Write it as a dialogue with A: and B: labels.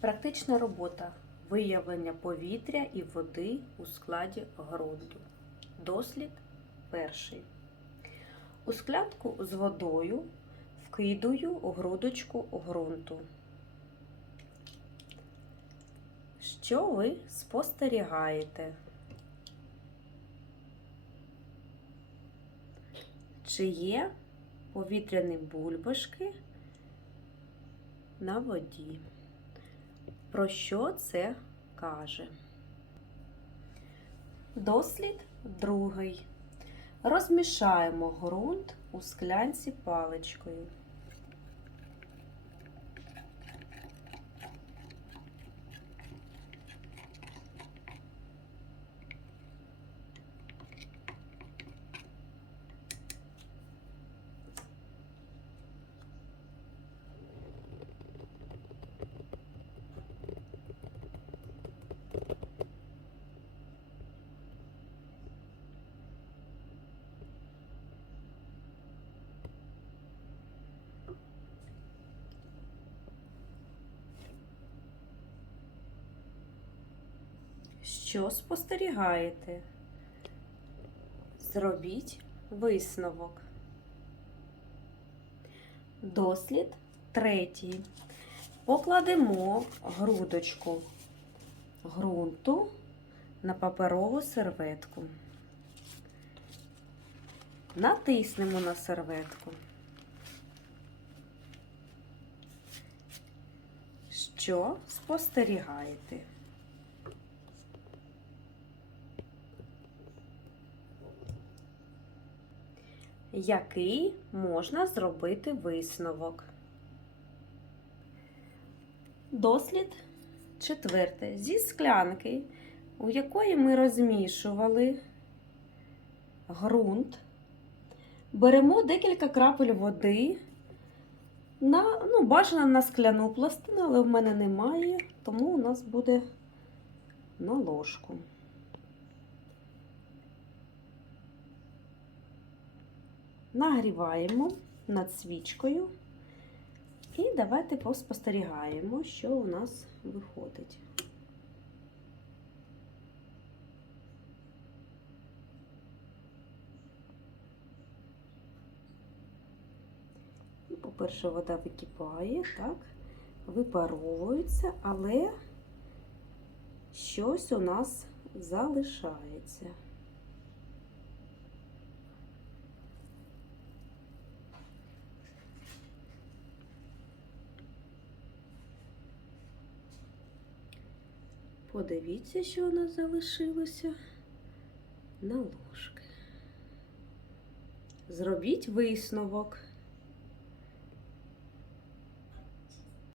A: Практична робота. Виявлення повітря і води у складі ґрунту. Дослід перший. У склянку з водою вкидую грудочку ґрунту. Що ви спостерігаєте? Чи є повітряні бульбашки на воді? Про що це каже? Дослід другий. Розмішаємо ґрунт у склянці паличкою. Що спостерігаєте? Зробіть висновок. Дослід третій. Покладемо грудочку ґрунту на паперову серветку. Натиснемо на серветку. Що спостерігаєте? Який можна зробити висновок? Дослід четверте. Зі склянки, у якої ми розмішували ґрунт, беремо декілька крапель води на, ну, бажано на скляну пластину, але в мене немає, тому у нас буде на ложку. Нагріваємо над свічкою і давайте поспостерігаємо, що у нас виходить. По-перше, вода википає, так, випаровується, але щось у нас залишається. Подивіться, що у нас залишилося на ложки. Зробіть висновок.